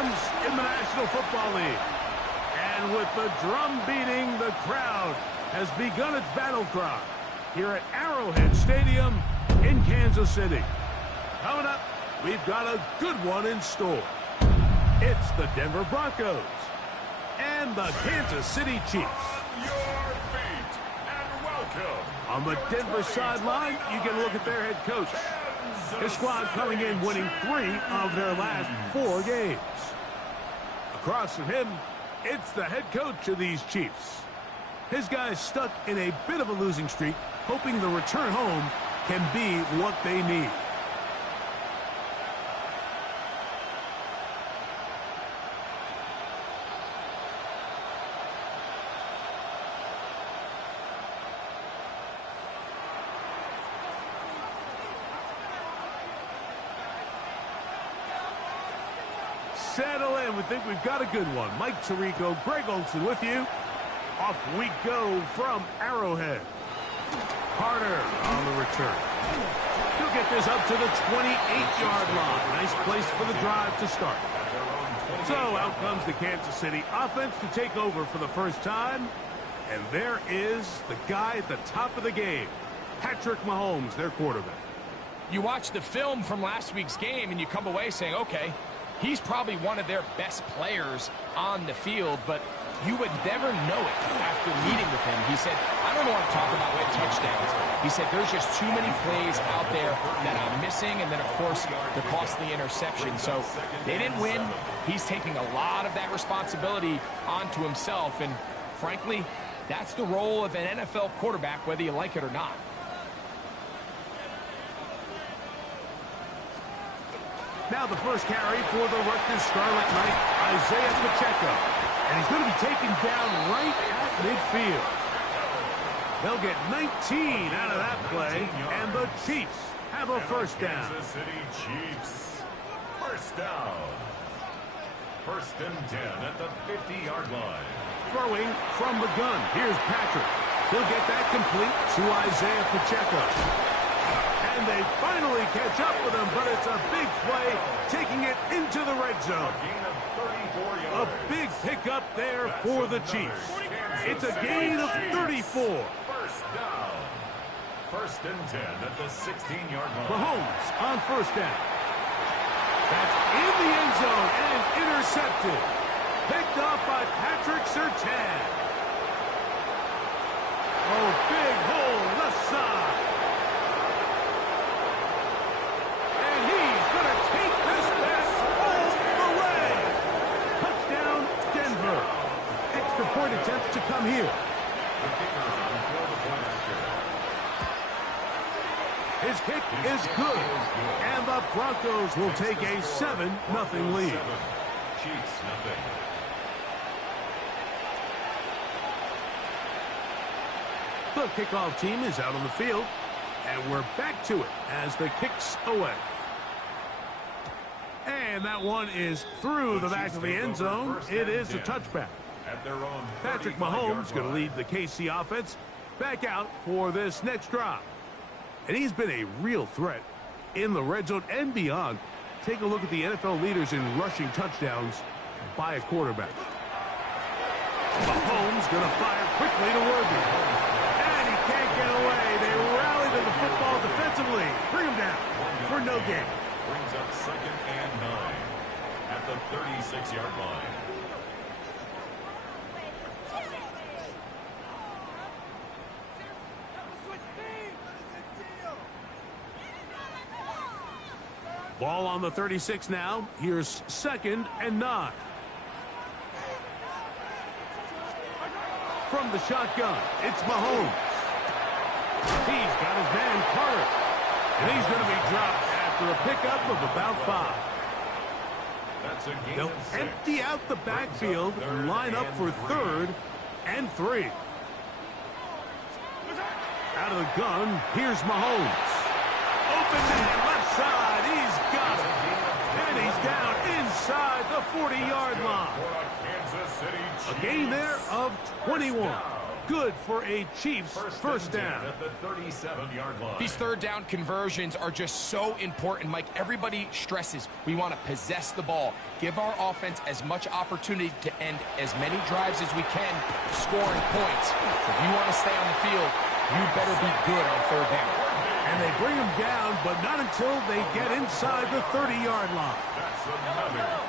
stadiums in the National Football League. And with the drum beating, the crowd has begun its battle cry here at Arrowhead Stadium in Kansas City. Coming up, we've got a good one in store. It's the Denver Broncos and the Kansas City Chiefs. On your feet and welcome. On the Denver sideline, you get a look at their head coach. His squad coming in winning 3 of their last 4 games. Across from him, it's the head coach of these Chiefs. His guys stuck in a bit of a losing streak, hoping the return home can be what they need. Settle in. We think we've got a good one. Mike Tirico, Greg Olsen with you. Off we go from Arrowhead. Carter on the return. He'll get this up to the 28-yard line. Nice place for the drive to start. So out comes the Kansas City offense to take over for the first time. And there is the guy at the top of the game, Patrick Mahomes, their quarterback. You watch the film from last week's game and you come away saying, okay, he's probably one of their best players on the field, but you would never know it after meeting with him. He said, I don't want to talk about my touchdowns. He said, there's just too many plays out there that I'm missing, and then, of course, the costly interception. So they didn't win. He's taking a lot of that responsibility onto himself, and frankly, that's the role of an NFL quarterback, whether you like it or not. Now the first carry for the Rutgers Scarlet Knight, Isaiah Pacheco. And he's going to be taken down right at midfield. They'll get 19 out of that play, and the Chiefs have a first down. Kansas City Chiefs, first down. First and 10 at the 50-yard line. Throwing from the gun. Here's Patrick. He'll get that complete to Isaiah Pacheco. And they finally catch up with him, but it's a big play, taking it into the red zone. A big pickup there for the Chiefs. It's a gain of 34. First down. First and 10 at the 16-yard line. Mahomes on first down. That's in the end zone and intercepted. Picked off by Patrick Surtain. Oh, big hole left side. And he's going to take this pass all the way. Touchdown, Denver. Extra point attempt to come here. His kick is good, and the Broncos will take a 7-0 lead. Chiefs, nothing. The kickoff team is out on the field, and we're back to it as the kick's away. And that one is through the back of the end zone. It is a touchback. Patrick Mahomes going to lead the KC offense back out for this next drive. And he's been a real threat in the red zone and beyond. Take a look at the NFL leaders in rushing touchdowns by a quarterback. Mahomes going to fire quickly to Worthy. And he can't get away. They rally to the football defensively. Bring him down for no gain. Brings up second and 9 at the 36-yard line. Ball on the 36 now. Here's second and 9. From the shotgun, it's Mahomes. He's got his man Carter. And he's going to be dropped after a pickup of about 5. That's a gain They'll of 6. empty out the backfield and line up for 3rd and 3. Out of the gun, here's Mahomes. Open man, left side. He's got it. And he's down inside the 40-yard line. A gain there of 21. good for a Chiefs first down. At the 37-yard line. These third down conversions are just so important, Mike. Everybody stresses we want to possess the ball, give our offense as much opportunity to end as many drives as we can, scoring points. So if you want to stay on the field, you better be good on third down. And they bring him down, but not until they get inside the 30-yard line.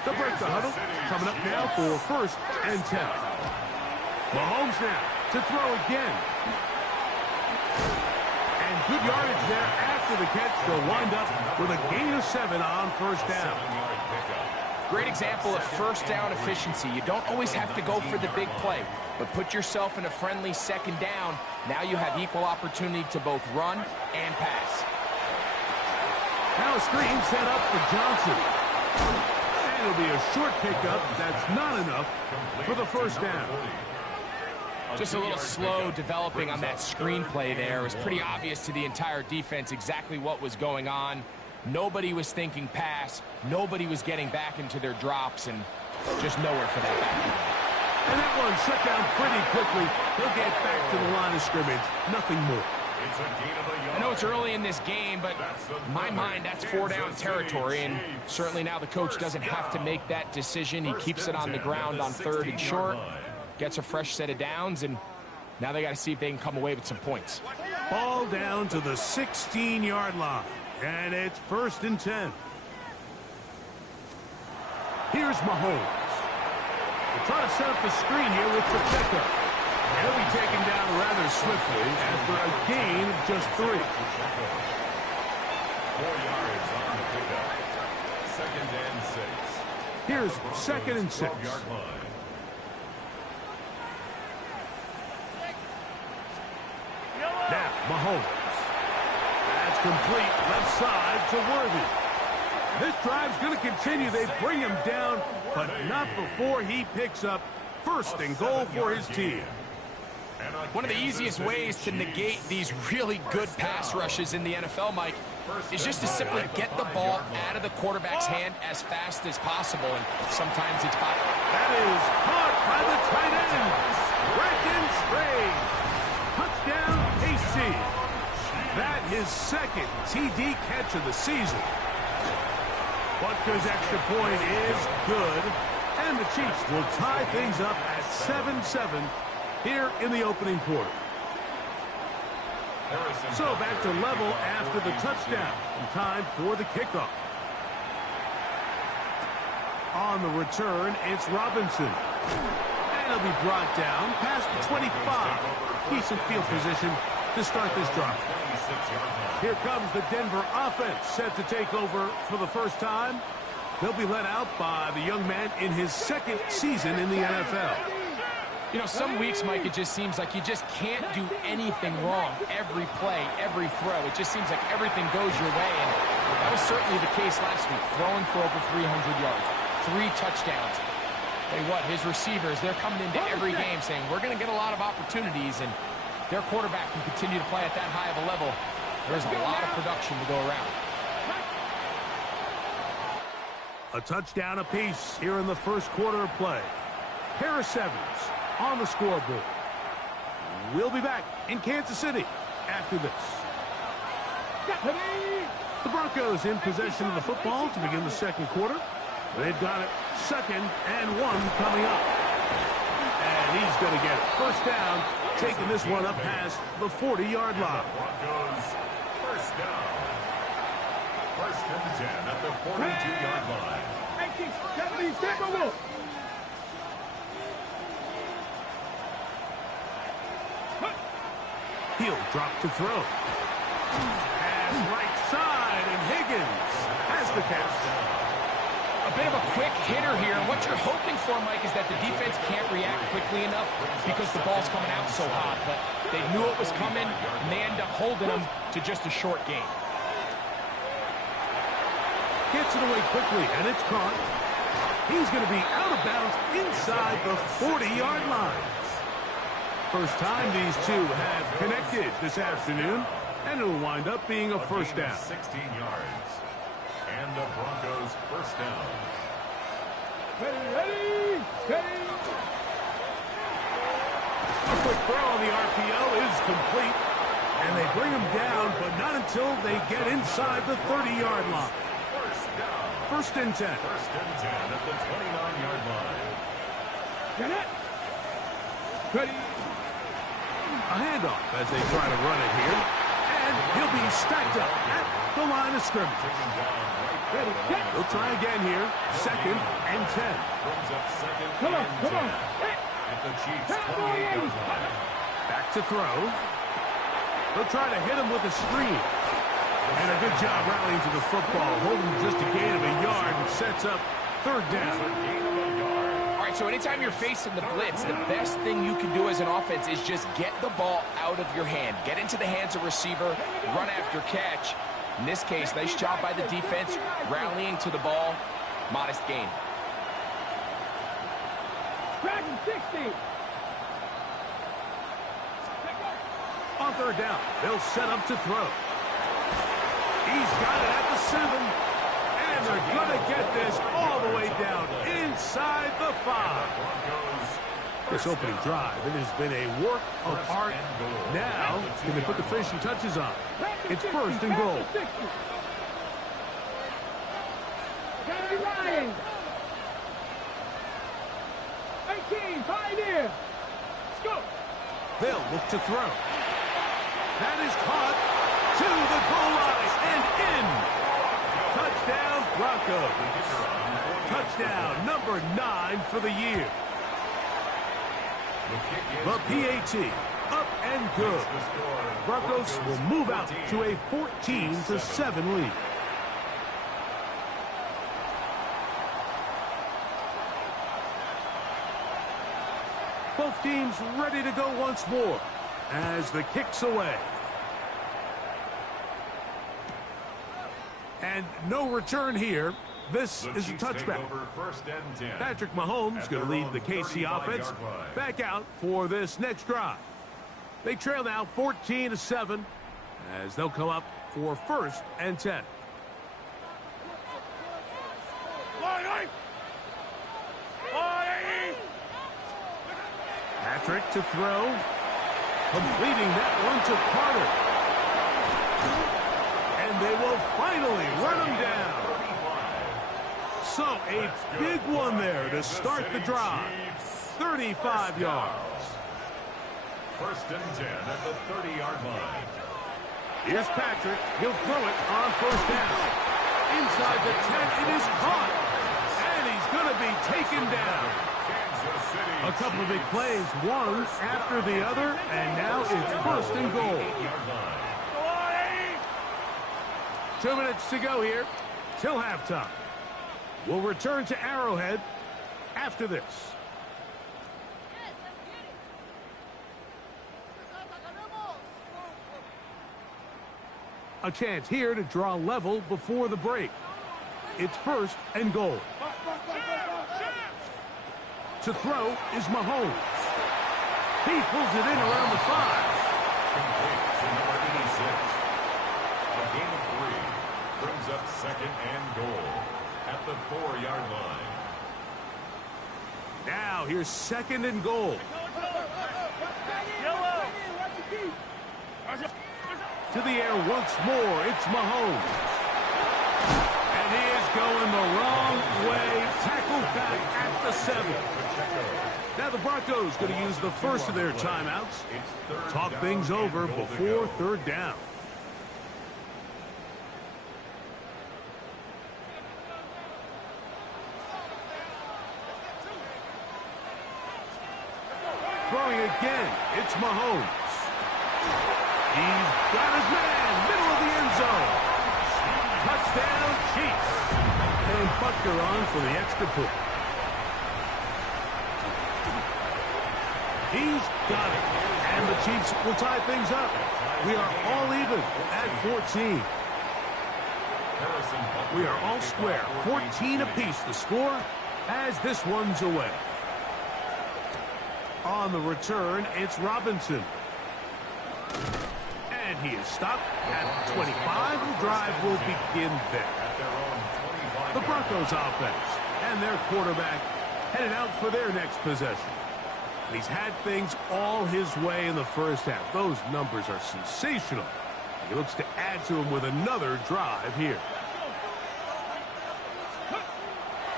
They'll break the huddle. Coming up now for 1st and 10. Mahomes now to throw again. And good yardage there after the catch. They'll wind up with a gain of 7 on first down. Great example of first down efficiency. You don't always have to go for the big play, but put yourself in a friendly second down. Now you have equal opportunity to both run and pass. Now a screen set up for Johnson. And it'll be a short pickup. That's not enough for the first down. Just a little slow developing on that screenplay there. It was pretty obvious to the entire defense exactly what was going on. Nobody was thinking pass. Nobody was getting back into their drops, and just nowhere for that back. And that one shut down pretty quickly. He'll get back to the line of scrimmage. Nothing more. I know it's early in this game, but in my mind, that's 4-down territory, and certainly now the coach doesn't have to make that decision. He keeps it on the ground on 3rd and short, gets a fresh set of downs, and now they got to see if they can come away with some points. Ball down to the 16-yard line, and it's 1st and 10. Here's Mahomes. They're trying to set up the screen here with Pacheco. He'll be taken down rather swiftly after a gain of just 3. 4 yards on the pickup. 2nd and 6. Here's 2nd and 6. 12-yard line. Now, Mahomes. That's complete left side to Worthy. This drive's going to continue. They bring him down, but not before he picks up 1st and goal for his team. One of the easiest ways to negate these really good pass rushes in the NFL, Mike, is just to simply get the ball out of the quarterback's hand as fast as possible, and sometimes it's by... That is caught by the tight end. Brenton Strange. Touchdown, KC. That his 2nd TD catch of the season. Butker's extra point is good, and the Chiefs will tie things up at 7-7 here in the opening quarter. So back to level after the touchdown, and time for the kickoff. On the return, it's Robinson. And he'll be brought down past the 25. Decent field position to start this drive. Here comes the Denver offense, set to take over for the first time. They'll be led out by the young man in his 2nd season in the NFL. You know, some weeks, Mike, it just seems like you just can't do anything wrong. Every play, every throw, it just seems like everything goes your way. And that was certainly the case last week, throwing for over 300 yards, 3 touchdowns. Tell you what, his receivers, they're coming into every game saying, we're going to get a lot of opportunities, and their quarterback can continue to play at that high of a level. There's a lot of production to go around. A touchdown apiece here in the first quarter of play. Harris Evans on the scoreboard. We'll be back in Kansas City after this. The Broncos in possession of the football to begin the second quarter. They've got it 2nd and 1 coming up. And he's going to get it. First down, taking this one up past the 40-yard line. Broncos first down. 1st and 10 at the 42-yard line. He'll drop to throw. Pass right side, and Higgins has the catch. A bit of a quick hitter here, and what you're hoping for, Mike, is that the defense can't react quickly enough because the ball's coming out so hot. But they knew it was coming, and they end up holding them to just a short gain. Gets it away quickly, and it's caught. He's going to be out of bounds inside the 40-yard line. First time these two have connected this afternoon, and it'll wind up being a first down. 16 yards. And the Broncos first down. A Quick throw on the RPO is complete. And they bring him down, but not until they get inside the 30-yard line. First and 10. First and 10 at the 29-yard line. Ready. A handoff as they try to run it here. And he'll be stacked up at the line of scrimmage. They'll try again here. Second and 10. Brings up second and 10 at the Chiefs' 28-yard line. Back to throw. They'll try to hit him with a screen. And a good job rallying to the football. Holding just a gain of a yard and sets up third down. All right, so anytime you're facing the blitz, the best thing you can do as an offense is just get the ball out of your hand. Get into the hands of receiver, run after catch. In this case, nice job by the defense, rallying to the ball. Modest gain. Dragon 60. On third down, they'll set up to throw. He's got it at the 7. And they're going to get this all the way down inside the 5. This opening drive, it has been a work of art. Now, can they put the finishing touches on? It's first and goal. Gotta be lying. 18, pioneer. Let's go. They'll look to throw. That is caught to the goal line and in. Touchdown, Broncos. Touchdown number 9 for the year. The PAT, up and good. Broncos will move out to a 14-7 lead. Both teams ready to go once more as the kick's away. And no return here. This is a touchback. Patrick Mahomes going to lead the KC offense back out for this next drive. They trail now 14-7 as they'll come up for first and 10. Patrick to throw. Completing that one to Carter. And they will finally run him down. So a big one there to start the drive. 35 yards. First and 10 at the 30-yard line. Here's Patrick. He'll throw it on first down. Inside the 10, it is caught. And he's going to be taken down. A couple of big plays, one after the other, and now it's first and goal. 2 minutes to go here till halftime. We'll return to Arrowhead after this. A chance here to draw level before the break. It's first and goal. To throw is Mahomes. He pulls it in around the 5. Complete to number 86. A gain of 3 brings up second and goal at the 4-yard line. Now here's second and goal. To the air once more, it's Mahomes. And he is going the wrong way. Tackled back at the 7. Now the Broncos going to use the first of their timeouts. Talk things over before third down. Throwing again, it's Mahomes. He's got his man, middle of the end zone. Touchdown, Chiefs. And Butker on for the extra point. He's got it. And the Chiefs will tie things up. We are all even at 14. We are all square. 14 apiece the score as this one's away. On the return, it's Robinson. And he is stopped at 25. The drive will begin there. The Broncos offense and their quarterback headed out for their next possession. He's had things all his way in the first half. Those numbers are sensational. He looks to add to them with another drive here.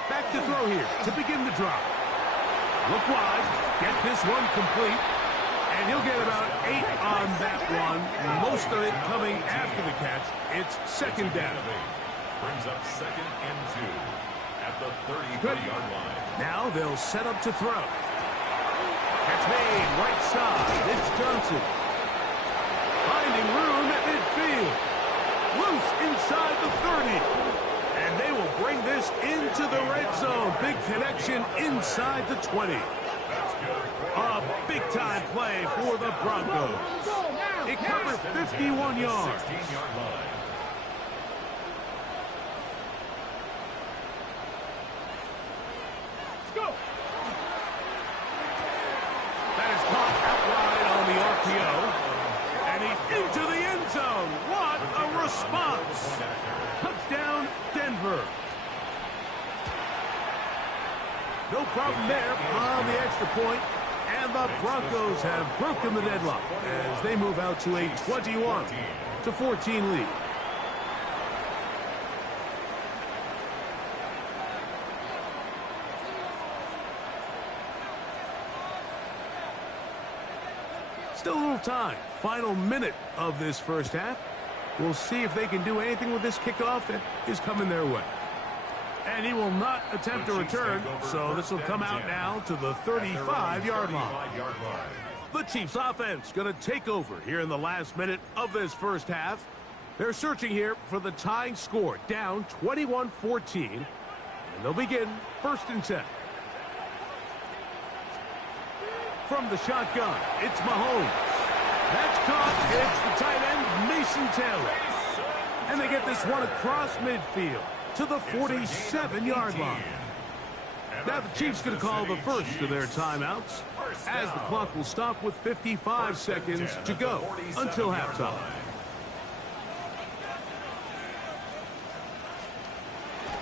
Back to throw here to begin the drive. Look wide, get this one complete, and he'll get about 8 on that one. Most of it coming after the catch. It's second down. Brings up 2nd and 2 at the 33-yard line. Now they'll set up to throw. Catch made, right side. It's Johnson. Finding room at midfield. Loose inside the 30. And they will bring this into the red zone. Big connection inside the 20. A big-time play for the Broncos. It covers 51 yards. 16-yard line. That is caught outright on the RPO. And he's into the end zone. What a response. Touchdown, Denver. No problem there on the extra point. And the Broncos have broken the deadlock as they move out to a 21-14 lead. Still a little time. Final minute of this first half. We'll see if they can do anything with this kickoff that is coming their way. And he will not attempt a return, so this will come out now to the 35-yard line. The Chiefs offense going to take over here in the last minute of this first half. They're searching here for the tying score, down 21-14. And they'll begin 1st and 10. From the shotgun, it's Mahomes. That's caught. It's the tight end, Mason Taylor. And they get this one across midfield to the 47-yard line. Now the Chiefs going to call the first of their timeouts as the clock will stop with 55 seconds to go until halftime.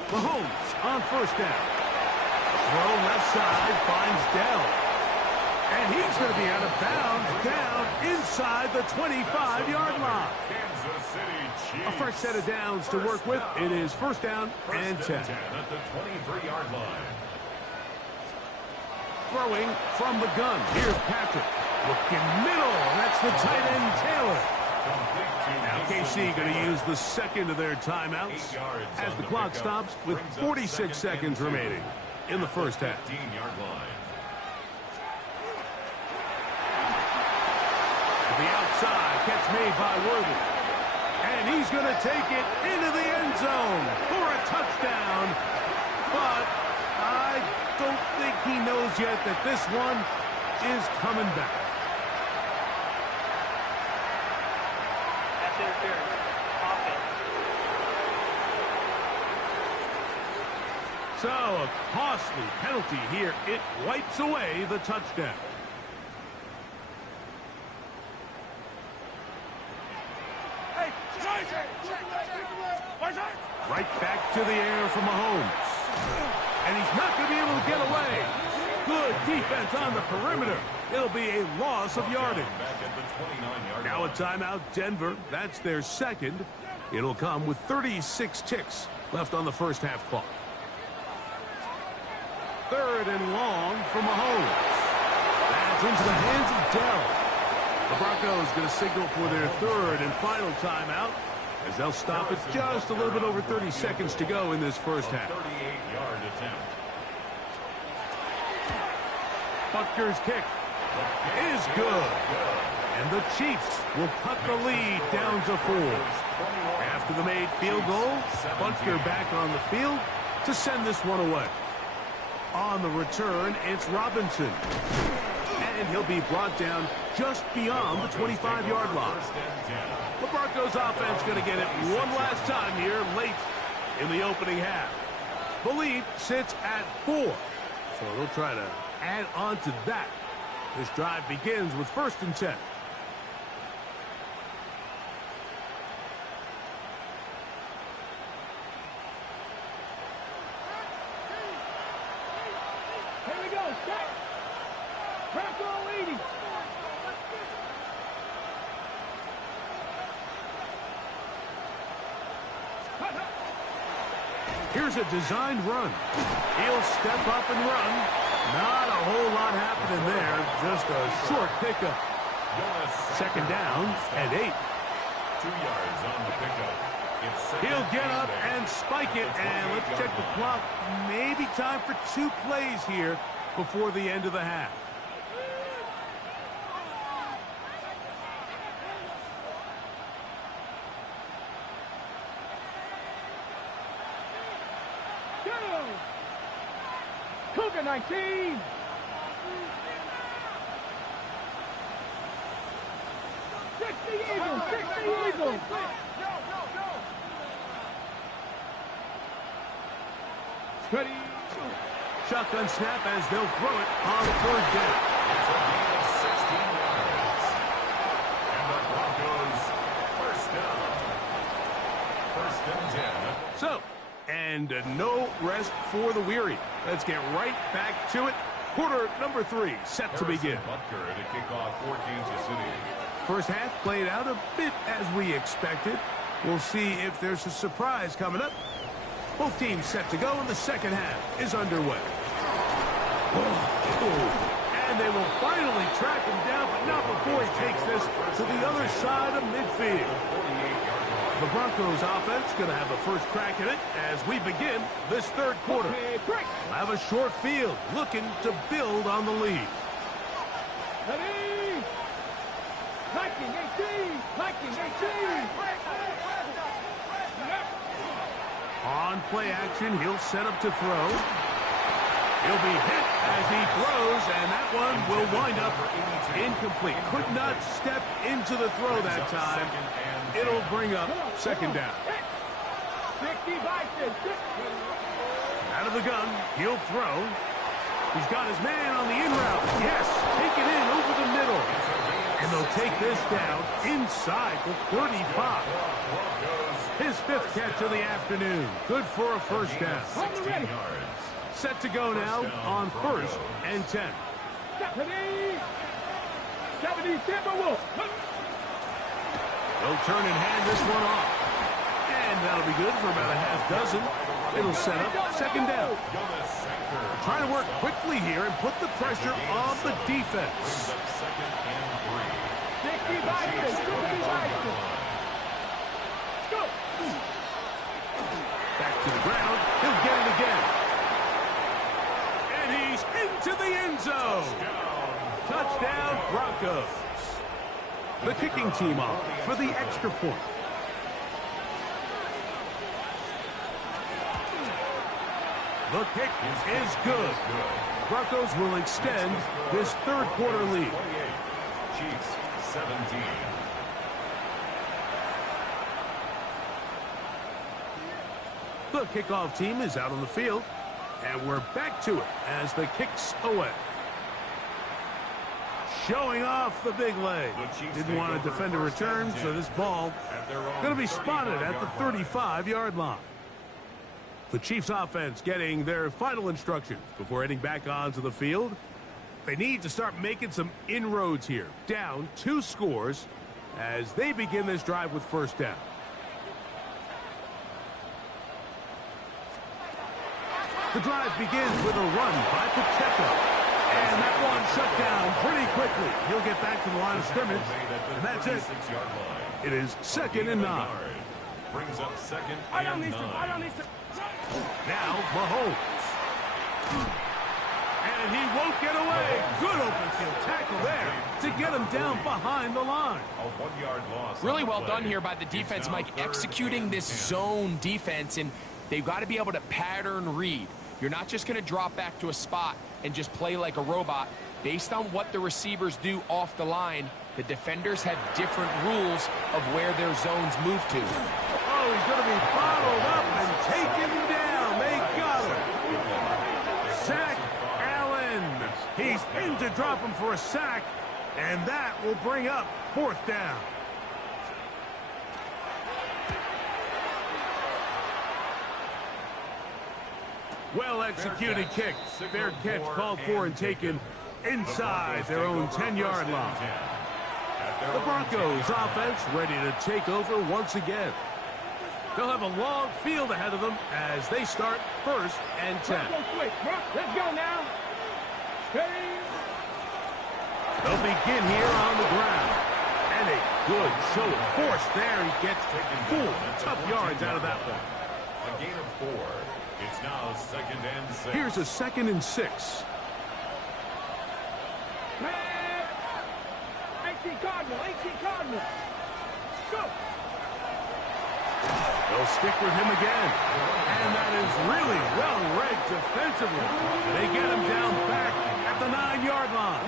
Mahomes on 1st down. Throw left side finds Dell. And he's going to be out of bounds down inside the 25-yard line. A fresh set of downs to work with. It is 1st down and 10. At the 23-yard line. Throwing from the gun. Here's Patrick. Looking middle. That's the tight end, Taylor. Now KC going to use the second of their timeouts as the clock stops with 46 seconds remaining in the first half. 15-yard line. The outside catch made by Worthy. And he's going to take it into the end zone for a touchdown. But I don't think he knows yet that this one is coming back. That's interference. Offense. So a costly penalty here. It wipes away the touchdown. Right back to the air for Mahomes. And he's not going to be able to get away. Good defense on the perimeter. It'll be a loss of yardage. Now a timeout, Denver. That's their second. It'll come with 36 ticks left on the first half clock. 3rd and long for Mahomes. That's into the hands of Dell. The Broncos going to signal for their 3rd and final timeout as they'll stop it just a little bit over 30 seconds to go in this first half. 38-yard attempt. Butker's kick is good. And the Chiefs will cut the lead down to 4. After the made field goal, Butker back on the field to send this one away. On the return, it's Robinson. And he'll be brought down just beyond the 25-yard line. The Broncos offense going to get it one last time here late in the opening half. The lead sits at 4. So they'll try to add on to that. This drive begins with 1st and 10. Here we go. Set. Bronco leading. Here's a designed run. He'll step up and run. Not a whole lot happening there. Just a short pickup. Second down and 8. 2 yards on the pickup. He'll get up and spike it. And let's check the clock. Maybe time for 2 plays here before the end of the half. Cougar 19. Eagles, 60 Eagles. Ready. Shotgun snap as they'll throw it on 3rd down. It's a gain of 16 yards. And the Broncos first down. 1st and 10. So, and no rest for the weary. Let's get right back to it. Quarter number 3 set to begin. Butker to kick off for Kansas City. First half played out a bit as we expected. We'll see if there's a surprise coming up. Both teams set to go, and the second half is underway. And they will finally track him down, but not before he takes this to the other side of midfield. The Broncos offense going to have the first crack at it as we begin this 3rd quarter. We'll have a short field looking to build on the lead. Ready. Viking 18. Viking 18. On play action, he'll set up to throw. He'll be hit as he throws, and that one will wind up incomplete. Could not step into the throw that time. It'll bring up 2nd down. 60 Vikings. Out of the gun, he'll throw. He's got his man on the in route. Yes, take it in over the middle. And they'll take this down inside the 35. His 5th catch of the afternoon. Good for a first down. 16 yards. Set to go now on 1st and 10. 70 Timberwolves. They'll turn and hand this one off. And that'll be good for about a half dozen. It'll set up 2nd down. Trying to work quickly here and put the pressure on the defense. 60 Vikings. 60 Vikings. Go. Back to the ground. He'll get it again. And he's into the end zone. Touchdown, Broncos. The kicking team off for the extra point. The kick is good. Broncos will extend this 3rd quarter lead. Chiefs 17. The kickoff team is out on the field, and we're back to it as the kick's away. Showing off the big leg. Didn't want to defend a return, so this ball going to be spotted at the 35-yard line. The Chiefs offense getting their final instructions before heading back onto the field. They need to start making some inroads here. Down 2 scores as they begin this drive with 1st down. The drive begins with a run by Pacheco. And that one shut down pretty quickly. He'll get back to the line of scrimmage, and that's it. It is 2nd and 9. Brings up 2nd and 9. Now Mahomes. And he won't get away. Good open field tackle there to get him down behind the line. A 1-yard loss. Really well done here by the defense, Mike, executing this zone defense, and they've got to be able to pattern read. You're not just going to drop back to a spot and just play like a robot. Based on what the receivers do off the line, the defenders have different rules of where their zones move to. Oh, he's going to be bottled up and taken down. They got him. Zach Allen. He's in to drop him for a sack, and that will bring up 4th down. Well-executed kick. Fair catch called for and taken inside their own 10-yard line. The Broncos offense ready to take over once again. They'll have a long field ahead of them as they start 1st and 10. Let's go now. Steady. They'll begin here on the ground. And a good show of force there. He gets full tough yards out of that one. A gain of 4. It's now 2nd and 6. Here's a 2nd and 6. 18 Cardinal. Go. They'll stick with him again. And that is really well read defensively. They get him down back at the 9-yard line.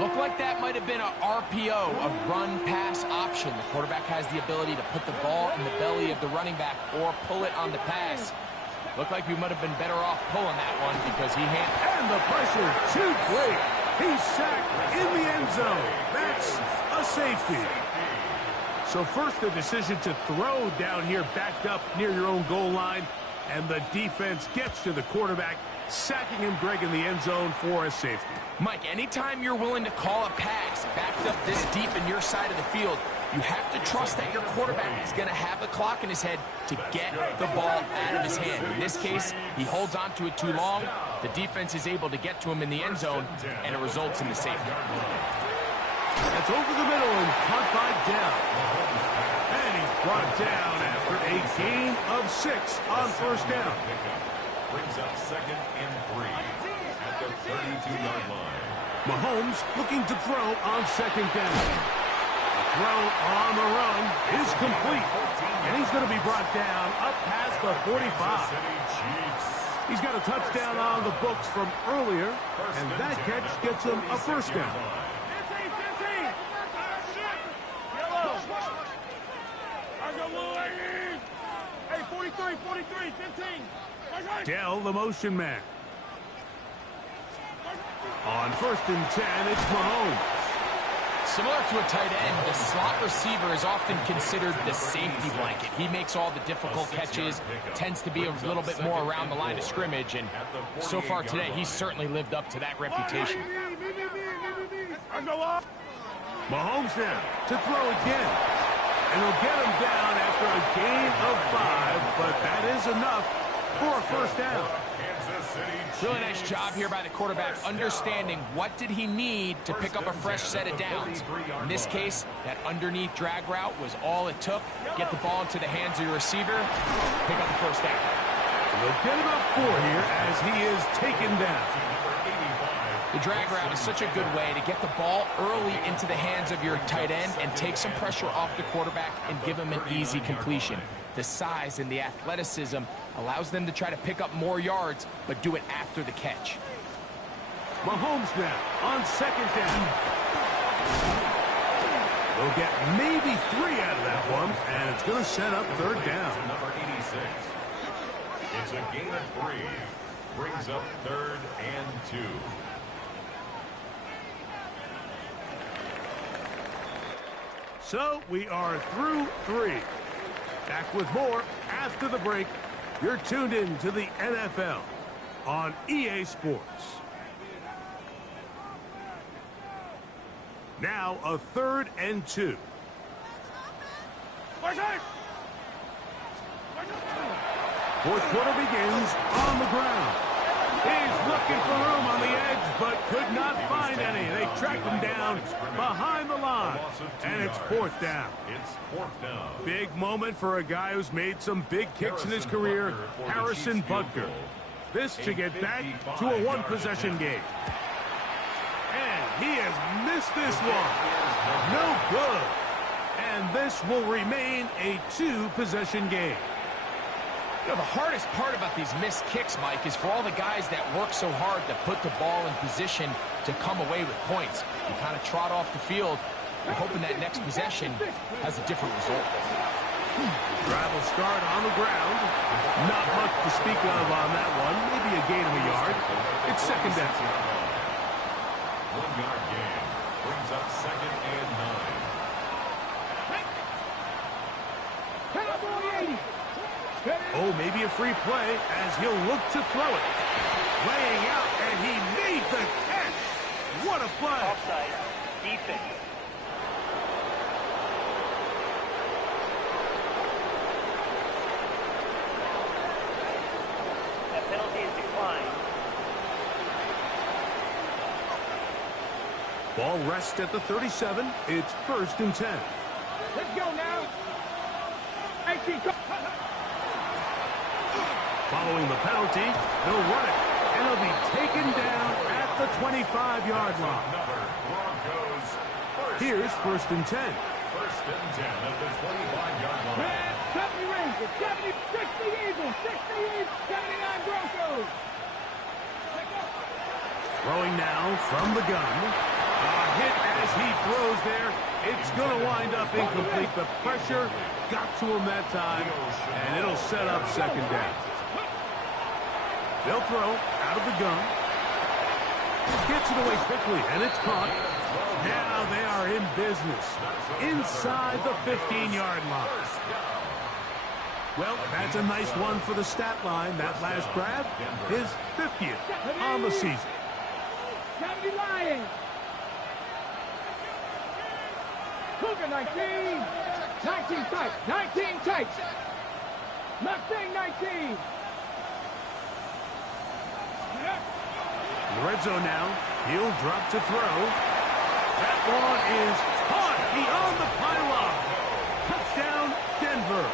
Looked like that might have been a RPO, a run-pass option. The quarterback has the ability to put the ball in the belly of the running back or pull it on the pass. Looked like we might have been better off pulling that one because he had... And the pressure too great. He's sacked in the end zone. That's a safety. So first the decision to throw down here backed up near your own goal line. And the defense gets to the quarterback, sacking him, Greg, in the end zone for a safety. Mike, anytime you're willing to call a pass backed up this deep in your side of the field, you have to trust that your quarterback is going to have the clock in his head to get the ball out of his hand. In this case, he holds on to it too long. The defense is able to get to him in the end zone, and it results in the safety. That's over the middle and caught by Dell. And he's brought down after a gain of 6 on 1st down. Brings up 2nd and 3 at the 32-yard line. Mahomes looking to throw on 2nd down. The throw on the run is complete. And he's going to be brought down up past the 45. He's got a touchdown on the books from earlier, and that catch gets him a 1st down. Hey, 43, 15. Dell, the motion man. On 1st and 10, it's Mahomes. Similar to a tight end, the slot receiver is often considered the safety blanket. He makes all the difficult catches, tends to be a little bit more around the line of scrimmage, and so far today, he's certainly lived up to that reputation. Mahomes now to throw again. And he'll get him down after a gain of 5, but that is enough for a 1st down. Really nice job here by the quarterback, understanding what did he need to pick up a fresh set of downs. In this case, that underneath drag route was all it took. Get the ball into the hands of your receiver, pick up the 1st down. They'll get him up 4 here as he is taken down. The drag route is such a good way to get the ball early into the hands of your tight end and take some pressure off the quarterback and give him an easy completion. The size and the athleticism allows them to try to pick up more yards, but do it after the catch. Mahomes now on 2nd down. They'll get maybe 3 out of that one, and it's going to set up 3rd down. Number 86. It's a gain of 3. Brings up 3rd and 2. So we are through 3. Back with more after the break. You're tuned in to the NFL on EA Sports. Now a 3rd and 2. Fourth quarter begins on the ground. He's looking for room on the edge, but could not find any. They tracked him down behind the line, and it's 4th down. It's 4th down. Big moment for a guy who's made some big kicks in his career, Harrison Butker. This to get back to a 1-possession game. And he has missed this one. No good. And this will remain a 2-possession game. You know, the hardest part about these missed kicks, Mike, is for all the guys that work so hard to put the ball in position to come away with points. You kind of trot off the field. You're hoping that next possession has a different result. Drive will start on the ground. Not much to speak of on that one. Maybe a gain of a yard. It's 2nd down. 1-yard gain. Brings up 2nd and 9. Oh, maybe a free play as he'll look to throw it. Laying out, and he made the catch. What a play. Offside. Defense. That penalty is declined. Ball rests at the 37. It's 1st and 10. Let's go now. 18. Following the penalty, they'll run it, and it'll be taken down at the 25-yard line. Here's 1st and 10. 1st and 10 at the 25-yard line. Man, 70 Rangers, 70, 60 Eagles, 60 Eagles, 79 Broncos. Throwing now from the gun. A hit as he throws there. It's going to wind up incomplete. The pressure got to him that time, and it'll set up 2nd down. They'll throw out of the gun. Gets it away quickly, and it's caught. Now they are in business inside the 15-yard line. Well, that's a nice one for the stat line. That last grab, his 50th on the season. 70 Lions. Cougar 19. 19 tight. 19 tight. Mustang 19. In the red zone now. He'll drop to throw. That one is caught beyond the pylon. Touchdown, Denver.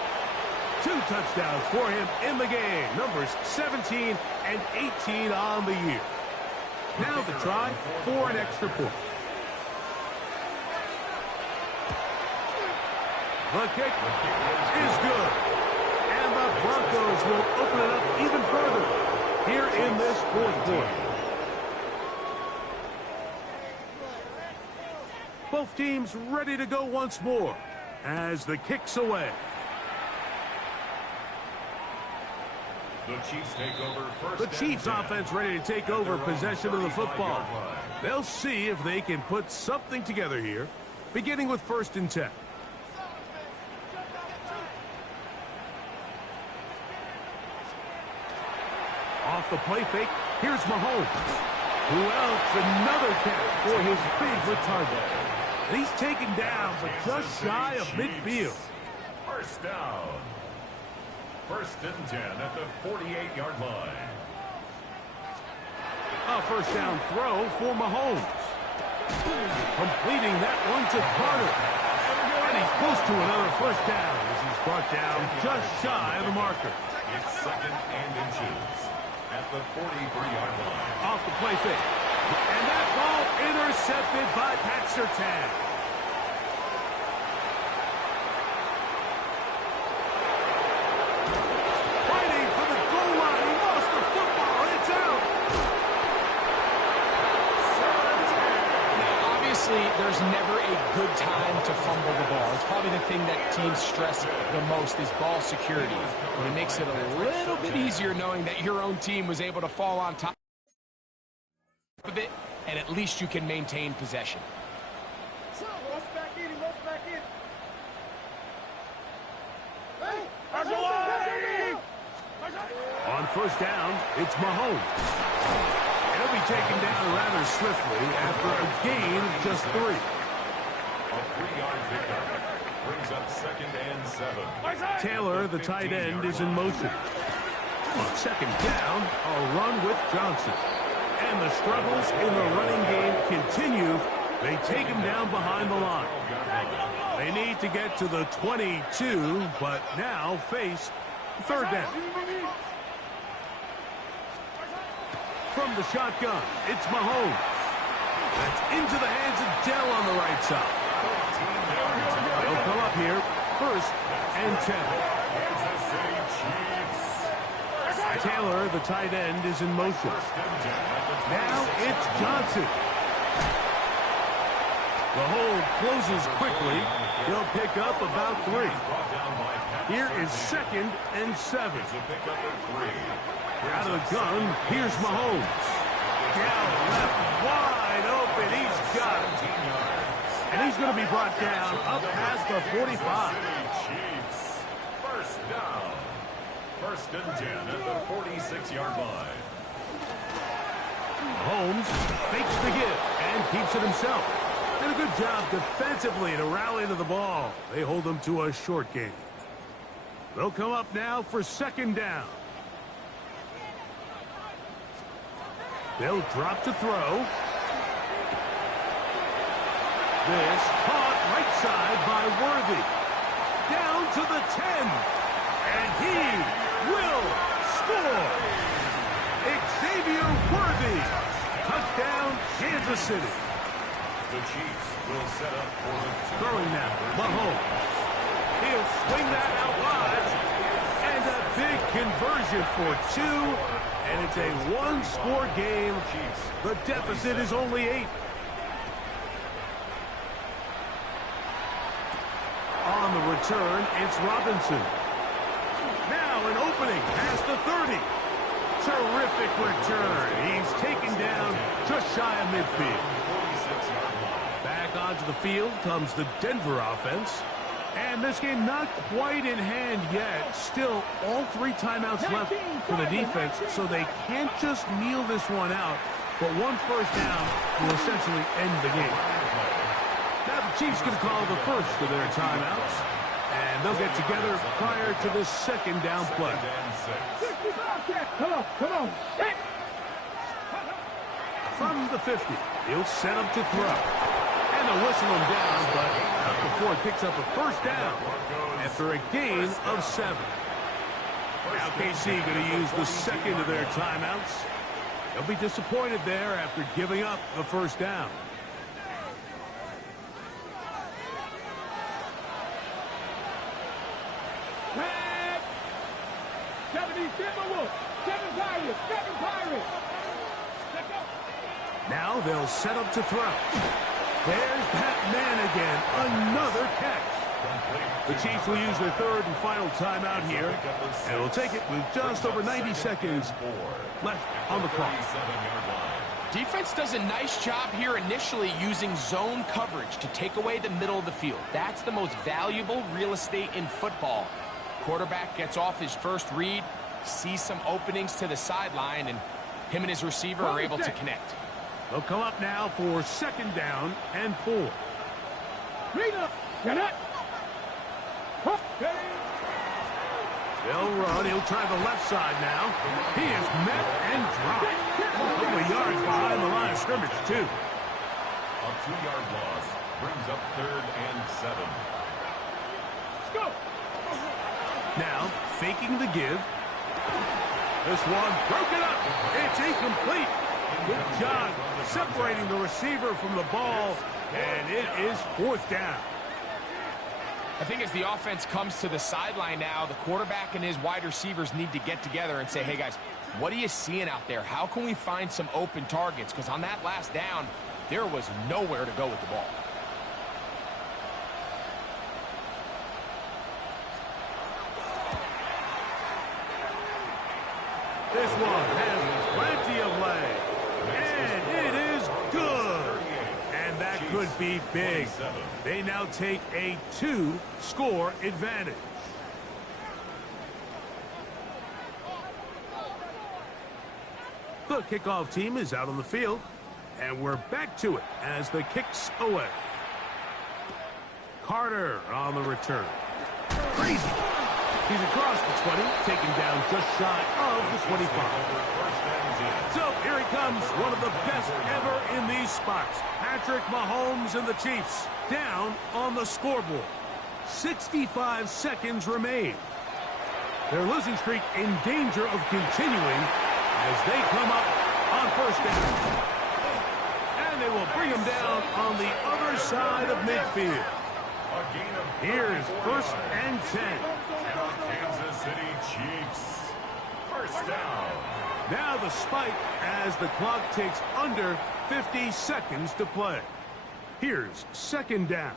2 touchdowns for him in the game. Numbers 17 and 18 on the year. Now the try for an extra point. The kick is good. And the Broncos will open it up even further here in this 4th quarter. Both teams ready to go once more as the kick's away. The Chiefs take over first. The Chiefs offense ready to take over possession of the football. They'll see if they can put something together here, beginning with 1st and 10. Off the play fake, here's Mahomes. Who else? Another catch for his favorite target. And he's taken down, but just shy of midfield. 1st down. 1st and 10 at the 48-yard line. A 1st down throw for Mahomes. Completing that one to Carter. And he's close to another 1st down as he's brought down just shy of the marker. It's 2nd and inches at the 43-yard line. Off the play fake. And that ball intercepted by Pat Surtain. Fighting for the goal line. He lost the football. It's out. Now, obviously, there's never a good time to fumble the ball. It's probably the thing that teams stress the most is ball security. And it makes it a little bit easier knowing that your own team was able to fall on top of it, and at least you can maintain possession. On 1st down, it's Mahomes. He'll be taken down rather swiftly after a gain of just 3. A 3-yard pickup brings up 2nd and 7. Taylor, the tight end, is in motion. On 2nd down, a run with Johnson. And the struggles in the running game continue. They take him down behind the line. They need to get to the 22, but now face 3rd down. From the shotgun, it's Mahomes. That's into the hands of Dell on the right side. They'll come up here, 1st and 10. Taylor, the tight end, is in motion. Now it's Johnson. The hold closes quickly. He'll pick up about 3. Here is 2nd and 7. Out of the gun, here's Mahomes. Down left, wide open. He's got it. And he's going to be brought down up past the 45. 1st down. 1st and 10 at the 46-yard line. Mahomes fakes the give, and keeps it himself. And a good job defensively to rally to the ball. They hold them to a short game. They'll come up now for second down. They'll drop to throw. This caught right side by Worthy. Down to the 10. And he will score. Xavier Worthy. Touchdown, Kansas City. The Chiefs will set up for the throwing now. Mahomes. He'll swing that out wide. And a big conversion for two. And it's a one-score game. The deficit is only 8. On the return, it's Robinson. Now an opening past the 30. Terrific return. He's taken down just shy of midfield. Back onto the field comes the Denver offense. And this game not quite in hand yet. Still, all 3 timeouts left for the defense, so they can't just kneel this one out. But one first down will essentially end the game. Now the Chiefs can call the first of their timeouts. And they'll get together prior to this second down play. Come on. From the 50, he'll set up to throw. And they'll whistle him down, but not before he picks up a first down after a gain of 7. Now KC going to use the second of their timeouts. They'll be disappointed there after giving up the first down. Now they'll set up to throw. There's that man again. Another catch. The Chiefs will use their third and final timeout here. And will take it with just over 90 seconds left on the clock. Defense does a nice job here initially using zone coverage to take away the middle of the field. That's the most valuable real estate in football. Quarterback gets off his first read, sees some openings to the sideline, and him and his receiver are able to connect. They'll come up now for second down and 4. They'll run. He'll try the left side now. He is met and dropped. A couple of yards behind the line of scrimmage, too. A 2-yard loss brings up 3rd and 7. Let's go. Now, faking the give. This one broken up. It's incomplete. Good job separating the receiver from the ball, and it is 4th down. I think as the offense comes to the sideline now, the quarterback and his wide receivers need to get together and say, hey, guys, what are you seeing out there? How can we find some open targets? Because on that last down, there was nowhere to go with the ball. This one has plenty of leg. And it is good. And that could be big. They now take a 2-score advantage. The kickoff team is out on the field. And we're back to it as the kick's away. Carter on the return. Crazy. He's across the 20, taken down just shy of the 25. So here he comes, one of the best ever in these spots. Patrick Mahomes and the Chiefs down on the scoreboard. 65 seconds remain. Their losing streak in danger of continuing as they come up on first down. And they will bring him down on the other side of midfield. Here's 1st and 10. Kansas City Chiefs. First down. Now the spike as the clock takes under 50 seconds to play. Here's 2nd down.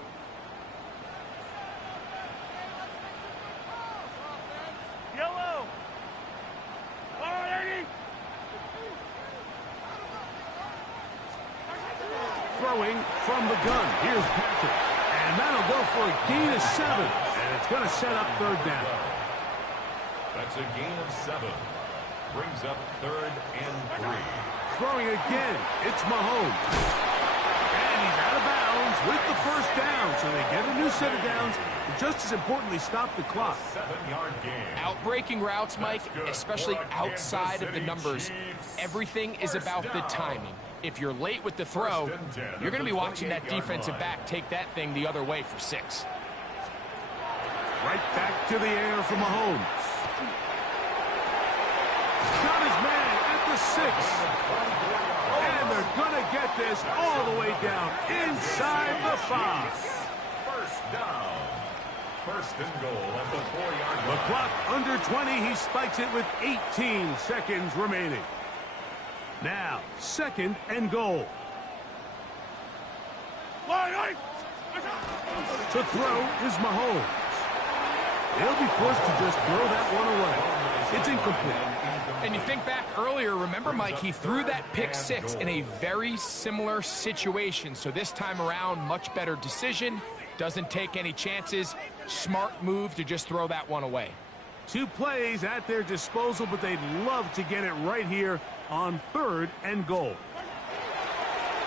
Yellow. Throwing from the gun. Here's Patrick. And that'll go for a gain of 7. And it's going to set up 3rd down. That's a gain of 7. Brings up 3rd and 3. Throwing again. It's Mahomes. with the first down, so they get a new set of downs, and just as importantly, stop the clock. 7-yard gain. Outbreaking routes, Mike, especially outside of the numbers, everything is about the timing. If you're late with the throw, you're going to be watching that defensive back take that thing the other way for 6. Right back to the air for Mahomes. Got his man at the 6. And they're going to get this all the way down inside the 5. First down. First and goal at the 4-yard line. The clock under 20. He spikes it with 18 seconds remaining. Now, 2nd and goal. To throw is Mahomes. He'll be forced to just throw that one away. It's incomplete. And you think back earlier, remember, Mike, he threw that pick 6 in a very similar situation. So this time around, much better decision. Doesn't take any chances. Smart move to just throw that one away. 2 plays at their disposal, but they'd love to get it right here on 3rd and goal.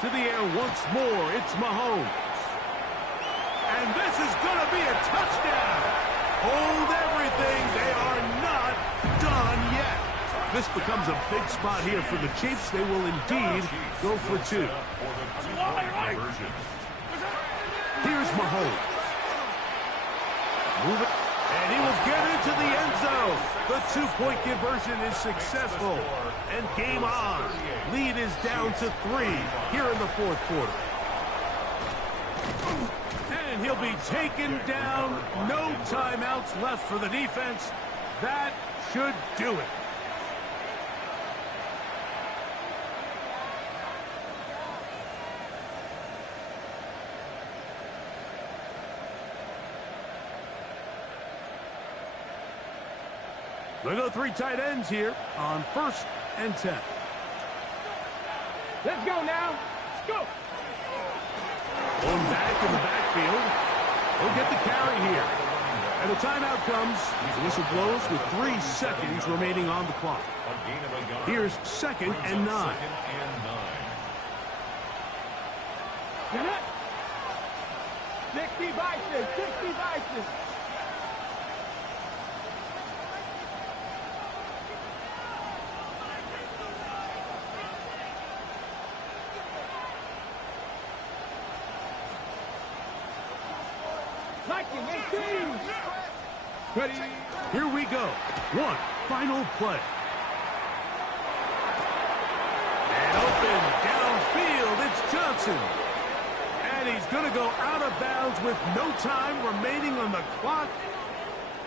To the air once more, it's Mahomes. And this is going to be a touchdown. Hold everything. They are not done yet. This becomes a big spot here for the Chiefs. They will indeed go for 2. Here's Mahomes. Move it. And he will get into the end zone. The 2-point conversion is successful. And game on. Lead is down to 3 here in the 4th quarter. And he'll be taken down. No timeouts left for the defense. That should do it. They go 3 tight ends here on 1st and 10. Let's go now. Let's go. Going back in the backfield. He'll get the carry here. And the timeout comes. The whistle blows with 3 seconds remaining on the clock. Here's 2nd and 9. Get it. 60 vices. 60 vices. Ready? Here we go. 1 final play. And open downfield. It's Johnson. And he's going to go out of bounds with no time remaining on the clock.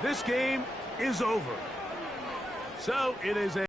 This game is over. So it is a